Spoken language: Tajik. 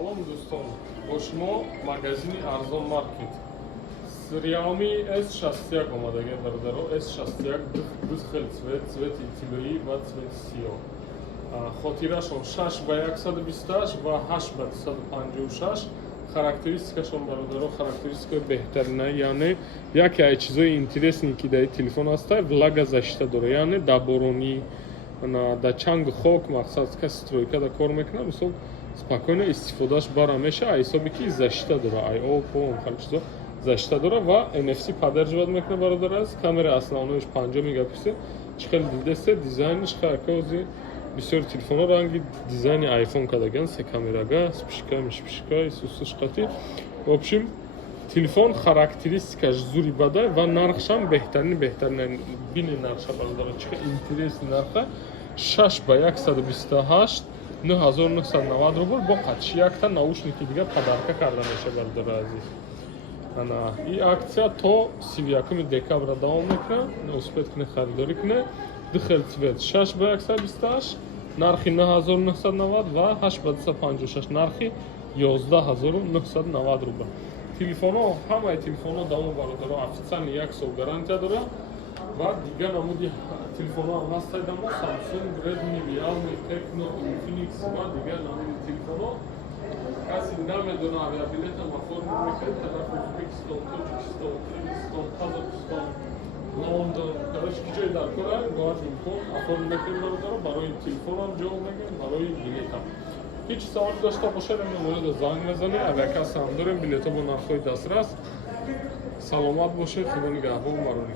Салом дӯстон, бо шумо магазини Арзон маркет. Realme S61 омадаги бародаро. S61 ду хел цвети тиллоӣ ва цвети сиёҳ. Хотирашон 6/128 ва 8/256. Характеристикашон бародаро характеристикаи беҳтарина, яъне яке аз чизои интересни ки дар телефон аста влагозащита дора, яъне дар боронӣ, дар чангу хок мақсад каси стройкада кор мекунад, мисол спокойно истифодаш бара мешавад, ҳисоби ки защита дора, ай об хали чизо защита дора ва NFC поддерживать мекунад бародар аст. Камера основноиш 5 мегапиксел, чихел дидеста дизайниш харакози бисёр телефонҳо ранги дизайни iPhone кардаган, се камерага, спишка, мишпишка, сусушқати. В общем, телефон характеристикаш зури бадай ва нархшам беҳтарин бини нархша бародар чихел интересни нарха 6/128 9990 рубл бо қатши якта наушники дига подарка карда меша бародар азиз. И акция то 31 декабра давом мекунад. Не успеет куне харидорӣ куне. Духел цвет 6/128, нархи 9990 ва 8/256, нархи 11990 рубл. Телефонҳо, ҳамаи телефонҳо давом бародаро официални 1 сол гарантия дора ва дига намуди телефонҳо ҳам ҳастаи дамо Samsung, Redmi, Realme, Tecno, Infinix ва дига намуди телефонҳо. Каси намедона авиабилетам оформи мекунад тарафи Узбекистон, Тоҷикистон, Қирғизистон, Қозоқистон, Лондон, короче ки ҷои дар кора бояд имкон оформи мекунед бародаро, барои телефонам ҷавоб мегӯем, барои билетам. Ҳеҷ саволи дошта бошад номеро занг мезанед, авиакассаам дорем, билетҳо бо нархҳои дастрас. Саломат бошед, худо нигаҳбон, маронӣ.